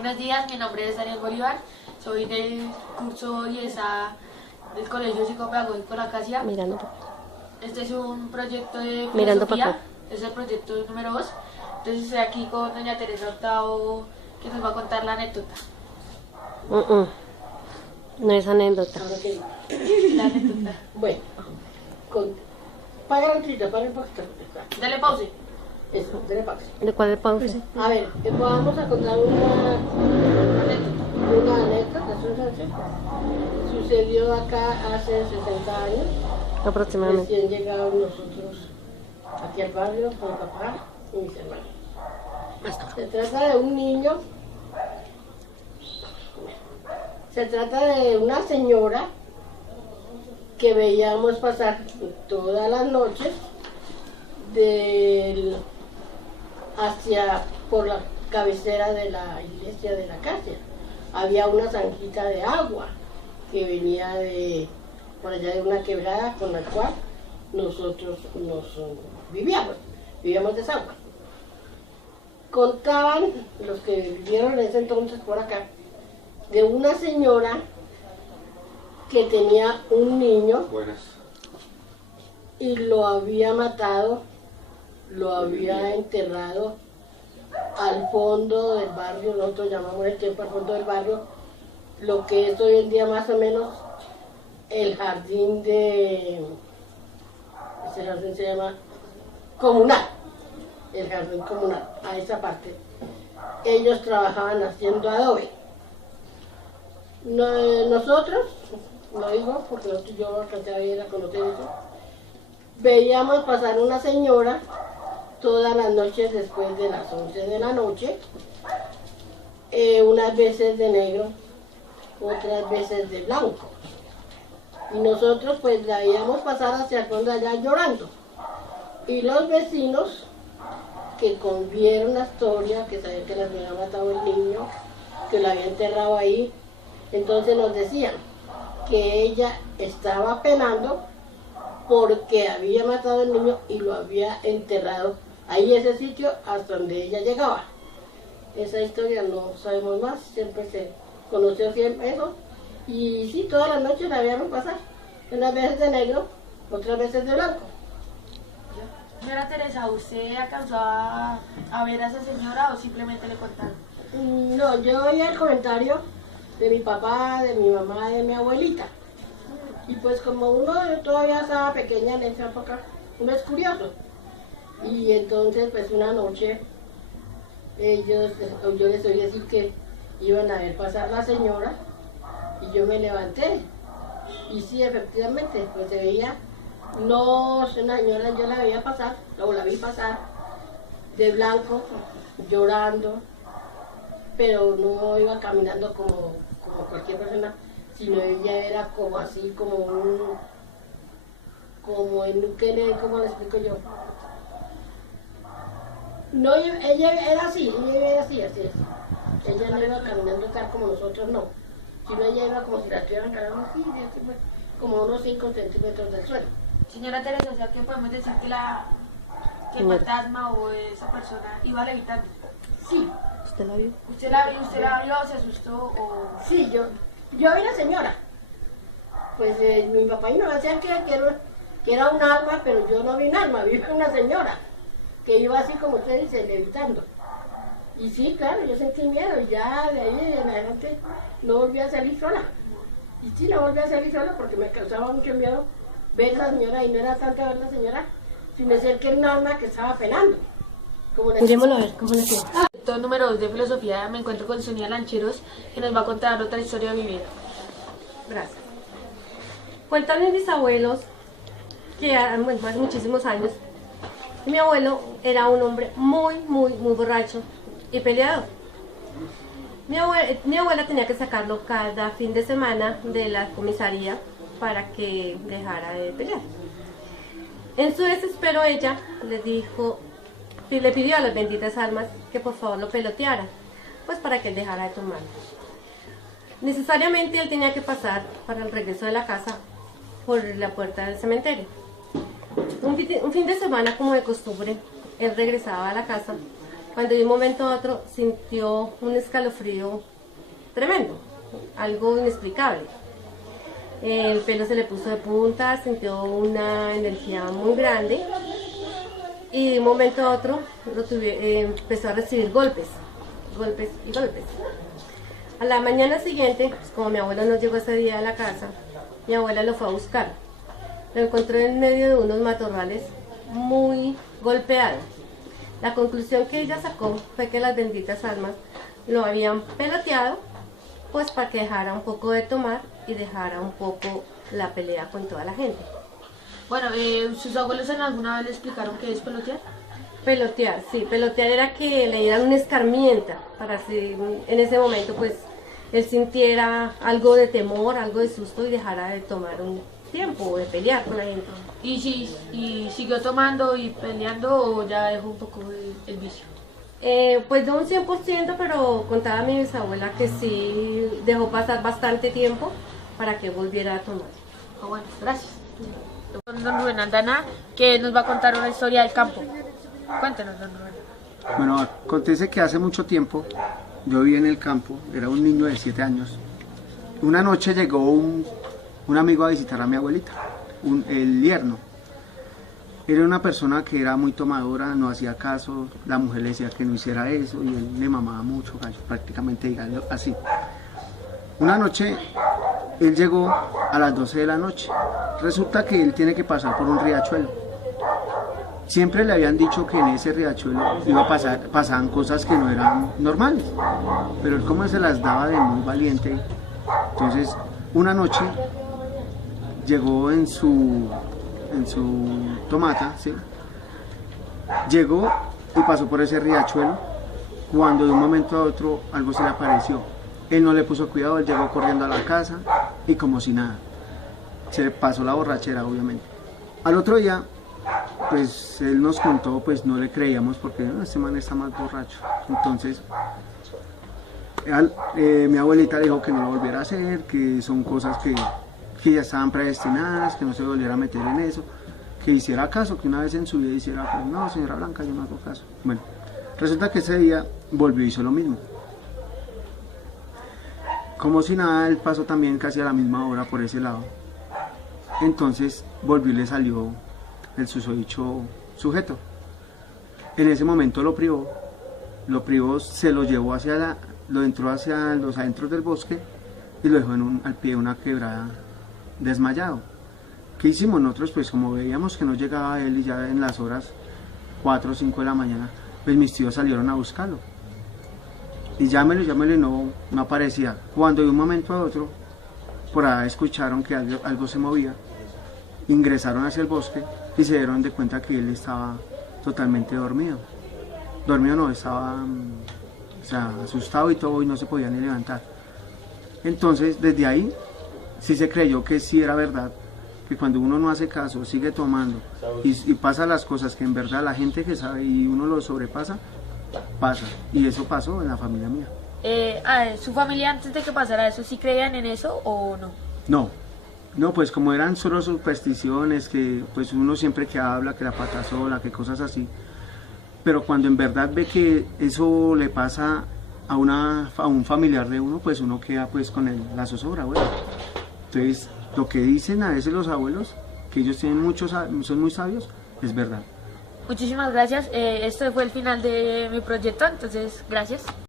Buenos días, mi nombre es Daniel Bolívar, soy del curso 10A del Colegio Psicopedagógico La Acacia. Este es un proyecto de filosofía, es el proyecto número 2. Entonces estoy aquí con doña Teresa Hurtado, que nos va a contar la anécdota. No es anécdota. La anécdota. Bueno, paga la trita, paga el poquito. Dale pause. Eso, dale pausa. ¿De cuál es pausa? A ver, vamos a contar una anécdota. Sucedió acá hace 60 años. Aproximadamente. Recién llegados nosotros aquí al barrio con mi papá y mis hermanos. Se trata de un niño. Se trata de una señora que veíamos pasar todas las noches por la cabecera de la iglesia de la Acacia. Había una zanjita de agua que venía por allá de una quebrada con la cual nosotros vivíamos de esa agua. Contaban los que vivieron en ese entonces por acá de una señora que tenía un niño. Buenas. Y lo había matado, lo había enterrado al fondo del barrio. Nosotros llamamos el tiempo al fondo del barrio, lo que es hoy en día más o menos el jardín ese jardín se llama comunal, el jardín comunal, a esa parte. Ellos trabajaban haciendo adobe. Nosotros, lo digo porque yo alcancé a ver a conocer eso, veíamos pasar una señora todas las noches después de las 11 de la noche, unas veces de negro, otras veces de blanco. Y nosotros pues la veíamos pasar hacia el fondo allá llorando. Y los vecinos que vieron la historia, que sabían que la había matado el niño, que la había enterrado ahí, entonces nos decían que ella estaba penando porque había matado al niño y lo había enterrado ahí ese sitio hasta donde ella llegaba. Esa historia no sabemos más, siempre se conoció siempre eso. Y sí, todas las noches la veíamos pasar, unas veces de negro, otras veces de blanco. Señora Teresa, ¿usted alcanzó a ver a esa señora o simplemente le contaron? No, yo oí el comentario de mi papá, de mi mamá, de mi abuelita. Y pues como uno todavía estaba pequeña en esa época, uno es curioso. Y entonces pues una noche yo les oí decir que iban a ver pasar la señora y yo me levanté. Y sí, efectivamente, pues se veía, no es una señora, yo la veía pasar, o la vi pasar de blanco, llorando, pero no iba caminando como cualquier persona, sino ella era como así, ¿cómo le explico yo? No, ella era así, así. Ella no iba caminando tal como nosotros, no, sino ella iba como si la estuvieran cargando así, pues, como unos 5 centímetros del suelo. Señora Teresa, o sea que podemos decir que el fantasma o esa persona iba levitando. Sí. ¿Usted la vio? ¿Usted la vio, se asustó o...? Sí, yo vi a la señora. Pues mi papá y mi mamá decían que era un alma, pero yo no vi un alma, vi una señora que iba así como usted dice, levitando. Y sí, claro, yo sentí miedo y ya de ahí en adelante no volví a salir sola. Y sí, no volví a salir sola porque me causaba mucho miedo ver a la señora, y no era tanto ver a la señora, sino ser que era un alma que estaba penando. Miremoslo a ver, ¿cómo le queda? Todo número 2 de filosofía, me encuentro con Sonia Lancheros, que nos va a contar otra historia vivida. Gracias. Cuentan mis bisabuelos que hace muchísimos años, mi abuelo era un hombre muy borracho y peleador. Mi abuela tenía que sacarlo cada fin de semana de la comisaría para que dejara de pelear. En su desespero ella le pidió a las benditas almas que por favor lo peloteara, pues para que él dejara de tomar. Necesariamente él tenía que pasar para el regreso de la casa por la puerta del cementerio. Un fin de semana, como de costumbre, él regresaba a la casa cuando de un momento a otro sintió un escalofrío tremendo, algo inexplicable. El pelo se le puso de punta, sintió una energía muy grande y de un momento a otro empezó a recibir golpes y golpes. A la mañana siguiente, pues, como mi abuela no llegó ese día a la casa, mi abuela lo fue a buscar. Lo encontró en medio de unos matorrales muy golpeado. La conclusión que ella sacó fue que las benditas almas lo habían peloteado, pues para que dejara un poco de tomar y dejara un poco la pelea con toda la gente. Bueno, ¿sus abuelos en alguna vez le explicaron qué es pelotear? Pelotear, sí, pelotear era que le dieran una escarmienta para que en ese momento pues él sintiera algo de temor, algo de susto y dejara de tomar un tiempo o de pelear con la gente. ¿Y siguió tomando y peleando o ya dejó un poco el vicio? Pues no un 100%, pero contaba mi bisabuela que sí dejó pasar bastante tiempo para que volviera a tomar. Ah, bueno, gracias. Don Rubén Aldana, que nos va a contar una historia del campo. Cuéntenos, don Rubén. Bueno, acontece que hace mucho tiempo yo vivía en el campo, era un niño de 7 años. Una noche llegó un amigo a visitar a mi abuelita, el yerno. Era una persona que era muy tomadora, no hacía caso, la mujer le decía que no hiciera eso y él le mamaba mucho gallo, prácticamente díganlo así. Una noche él llegó a las 12 de la noche. Resulta que él tiene que pasar por un riachuelo. Siempre le habían dicho que en ese riachuelo pasaban cosas que no eran normales, pero él como se las daba de muy valiente. Entonces una noche llegó en su tomata, ¿sí? Llegó y pasó por ese riachuelo, cuando de un momento a otro algo se le apareció. Él no le puso cuidado, él llegó corriendo a la casa y como si nada. Se le pasó la borrachera, obviamente. Al otro día, pues él nos contó, pues no le creíamos porque este man está más borracho. Entonces, mi abuelita le dijo que no lo volviera a hacer, que son cosas que ya estaban predestinadas, que no se volviera a meter en eso, que hiciera caso, que una vez en su vida hiciera caso. No, señora Blanca, yo no hago caso. Bueno, resulta que ese día volvió y hizo lo mismo. Como si nada, él pasó también casi a la misma hora por ese lado. Entonces volvió y le salió el susodicho sujeto. En ese momento lo privó, se lo llevó lo entró hacia los adentros del bosque y lo dejó al pie de una quebrada desmayado. ¿Qué hicimos nosotros? Pues como veíamos que no llegaba él y ya en las horas 4 o 5 de la mañana, pues mis tíos salieron a buscarlo. Y llámelo y no aparecía. Cuando de un momento a otro, por ahí escucharon que algo se movía, ingresaron hacia el bosque y se dieron de cuenta que él estaba totalmente dormido. Dormido no, estaba asustado y todo y no se podía ni levantar. Entonces desde ahí sí se creyó que sí era verdad, que cuando uno no hace caso, sigue tomando y pasa las cosas que en verdad la gente que sabe y uno lo sobrepasa, pasa. Y eso pasó en la familia mía. ¿Su familia antes de que pasara eso sí creían en eso o no? No, pues como eran solo supersticiones, que pues uno siempre que habla, que la pata sola, que cosas así. Pero cuando en verdad ve que eso le pasa a un familiar de uno, pues uno queda pues con la zozobra, bueno. Entonces, lo que dicen a veces los abuelos, que ellos son muy sabios, es verdad. Muchísimas gracias. Este fue el final de mi proyecto, entonces gracias.